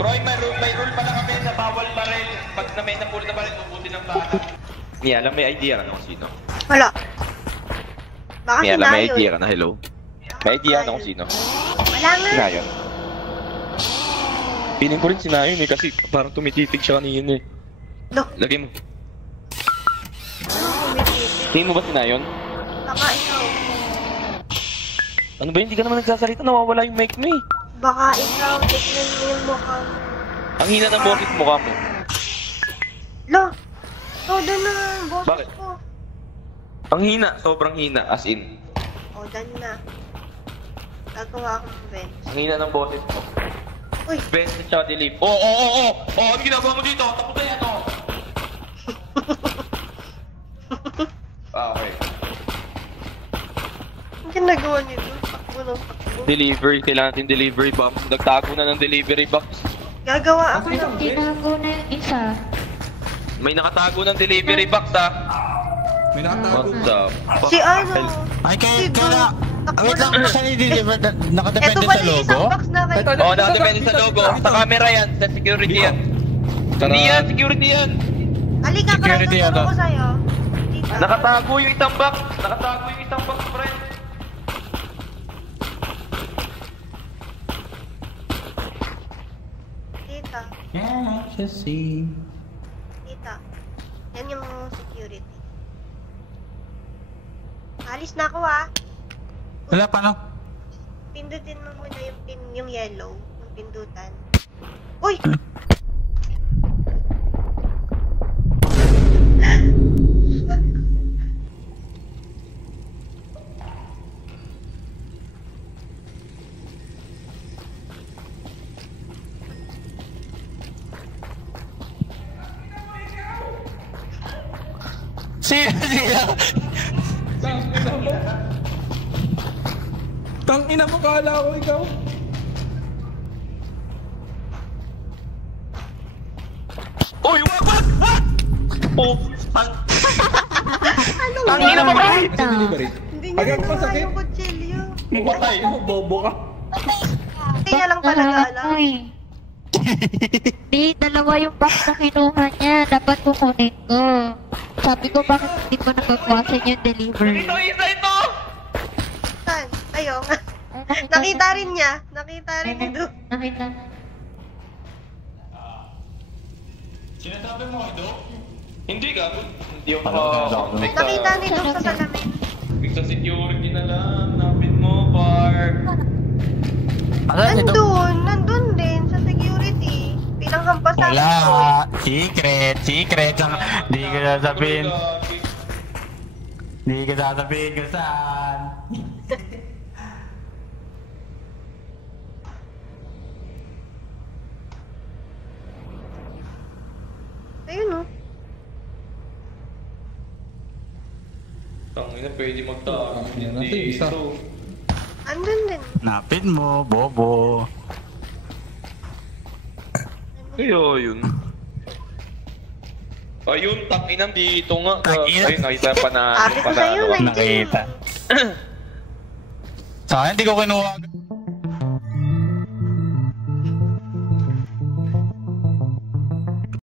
Roy, may rule pala kami na bawal baril. Pag na may napulot na baril, ubuti ng bata. Mia, alam, may idea ka na kung sino? Wala. Baka Mia, alam, may sinayon. idea ka na, hello? May idea ka na kung sino? Wala nga. Sinayon. Piling ko rin sinayon eh, kasi parang tumititig siya kanina eh. No. Lagay mo. Ano kumititig? Tingin mo ba sinayon? Baka ikaw. Ano ba, hindi ka naman nagsasalita, nawawala yung mic mo eh. Baka ikaw, tignan mo yung mukha mo. Ang hina ng boses mukha mo. Lo! Todo na ang boses Bakit? ko. Ang hina, sobrang hina, as in. O, dan na. Gagawa akong bench. Ang hina ng boses mo. Uy! Best na siya, delete. Oo! Ano ginagawa mo dito? Tapos na yan, oh! Okay. Ang ginagawa nito? Takbo ng takbo. Delivery, kailangan natin delivery box. Nagtago na ng delivery box. Gagawa ako ng Tinago na yung isa. May nakatago ng delivery box, ha? May nakatago. What the fuck? Si ano? Ay, Si kaya... Takbo Wait lang, ng- saan i-deliver? Ito Nakadepende pala sa yung logo? isang box na kayo. Oo, nakadepende sa logo. Sa camera yan, sa security yan. Hindi yan, security yan. Halika, Kray, Security tuturo yata. ko sa'yo. Dito. Nakatago yung isang box. Nakatago yung isang box, friend. Dito. Yeah, just see. Dito. Yan yung security. Alis na ako, ha. Wala, paano? Pindutin mo muna yung yellow. Yung pindutan. Uy! Siya! Tangina mo, kala ko ikaw. Uy, wag! Oh, Ano ina mo, bro! Sa delivery. Hindi niya Agad pa nakuha sakit. yung kutsilyo. Patay mo, bobo ka. Hindi niya lang talaga alam. Di, dalawa yung box na kinuha niya. Dapat kukunin ko. Sabi ko, bakit hindi ko nagkakwasan yung delivery? Ito! Saan? Ayaw nga. Ay, Nakita rin niya. Nakita rin ni Du. Nakita. Sinasabi mo kay Doc? Hindi ka. Hindi ako maka-contact ka. Nakita ni Du sa salamin. Sa security na lang. Napin mo, par. Nandun din sa security. Pinanghampas sa Wala! akin ko. Secret lang. Di ko sasabihin. Di ko sasabihin kung saan. Ayun, oh. Tangina, pwede magtago. Yan natin, isa. Andun din. Napin mo, bobo. Kaya yun. Ayun, takinang dito nga. Tangina. Ayun, nakita pa na. Sabi ko sa'yo, ako. nandiyan. Nakita. Sa akin, di ko kinuha.